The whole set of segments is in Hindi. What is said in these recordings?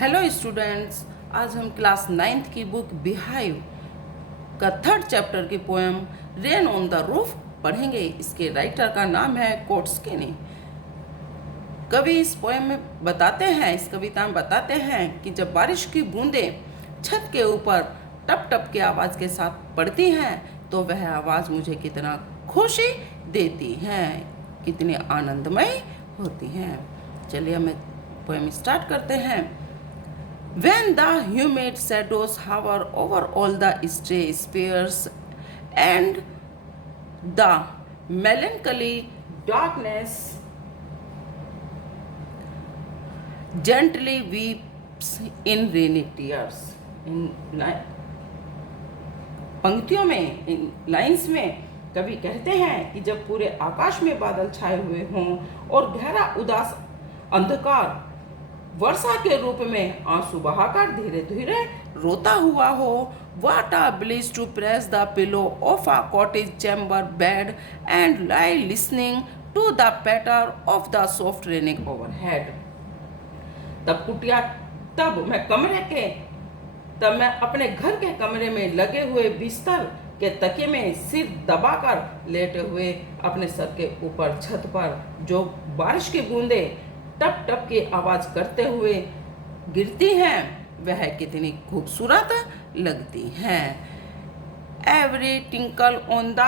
हेलो स्टूडेंट्स, आज हम क्लास 9th की बुक बिहाइव का 3rd चैप्टर की poem rain on the roof पढ़ेंगे। इसके राइटर का नाम है कोट्सकिनी। कवि इस पोएम में बताते हैं, इस कविता में बताते हैं कि जब बारिश की बूंदें छत के ऊपर टप टप की आवाज़ के साथ पड़ती हैं तो वह आवाज़ मुझे कितना खुशी देती हैं, कितनी आनंदमय होती हैं। चलिए हमें पोएम स्टार्ट करते हैं। When the humid shadows hover over all the stray spheres and the melancholy darkness gently weeps in rainy tears. पंक्तियों में, इन लाइन्स में कवि कहते हैं कि जब पूरे आकाश में बादल छाए हुए हों और गहरा उदास अंधकार वर्षा के रूप में आंसू बहाकर धीरे धीरे रोता हुआ हो। What a bliss to press the pillow of a cottage chamber bed and lie listening to the patter of the soft raining overhead. तब मैं अपने घर के कमरे में लगे हुए बिस्तर के तकिए में सिर दबाकर लेटे हुए अपने सर के ऊपर छत पर जो बारिश की बूंदें टप टप की आवाज करते हुए गिरती हैं वह कितनी खूबसूरत लगती हैं। Every twinkle on the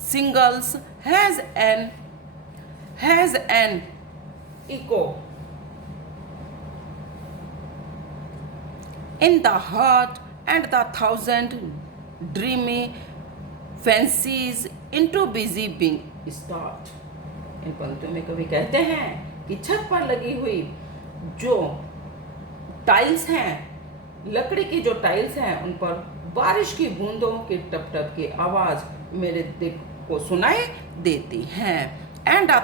singles has an echo in the heart and the thousand dreamy fancies into busy being start. इन पंक्तियों में कवि कहते हैं कि छत पर लगी हुई जो टाइल्स हैं, लकड़ी की जो टाइल्स हैं, उन पर बारिश की बूंदों की टप टप की आवाज मेरे दिल को सुनाई देती हैं। And a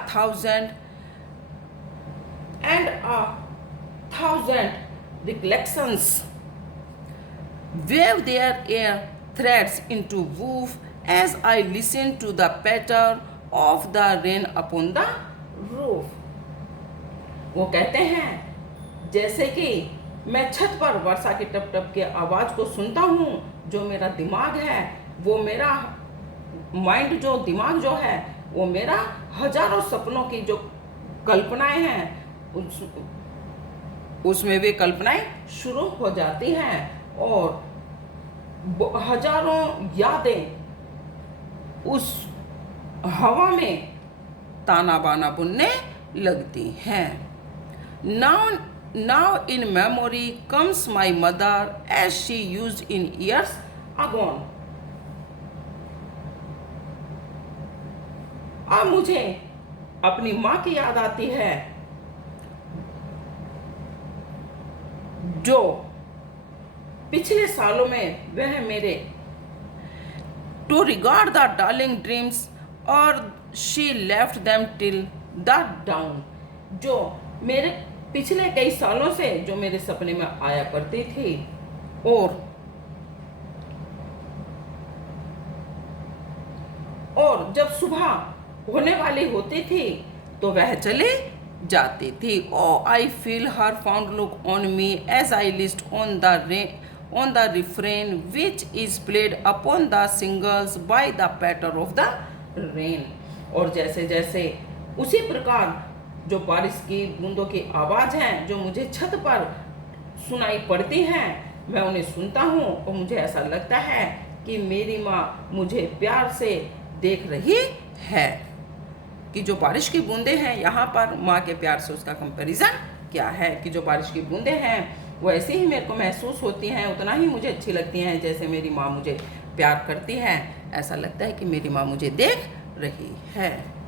thousand recollections wave their air threads into woof as I listen to the patter of the rain upon the roof. वो कहते हैं जैसे कि मैं छत पर वर्षा की टप टप के आवाज को सुनता हूँ, जो मेरा दिमाग है, वो मेरा माइंड जो दिमाग जो है वो मेरा हजारों सपनों की जो कल्पनाएं हैं उसमें वे कल्पनाएं शुरू हो जाती हैं और हजारों यादें उस हवा में ताना बाना बुनने लगती हैं। Now in memory comes my mother as she used in years agone. अब मुझे अपनी माँ की याद आती है जो पिछले सालों में वह मेरे to regard the darling dreams और she left them till the dawn, जो मेरे पिछले कई सालों से जो मेरे सपने में आया करती थी और जब सुबह होने वाली होती थी तो वह चली जाती थी। Oh, I feel her fond look on me as I list on the refrain which is played upon the shingles by the patter of the rain. और जैसे जैसे उसी प्रकार जो बारिश की बूंदों की आवाज़ हैं जो मुझे छत पर सुनाई पड़ती हैं, मैं उन्हें सुनता हूँ और मुझे ऐसा लगता है कि मेरी माँ मुझे प्यार से देख रही है। कि जो बारिश की बूंदें हैं, यहाँ पर माँ के प्यार से उसका कंपैरिजन क्या है कि जो बारिश की बूंदें हैं वो ऐसे ही मेरे को महसूस होती हैं, उतना ही मुझे अच्छी लगती हैं जैसे मेरी माँ मुझे प्यार करती है। ऐसा लगता है कि मेरी माँ मुझे देख रही है।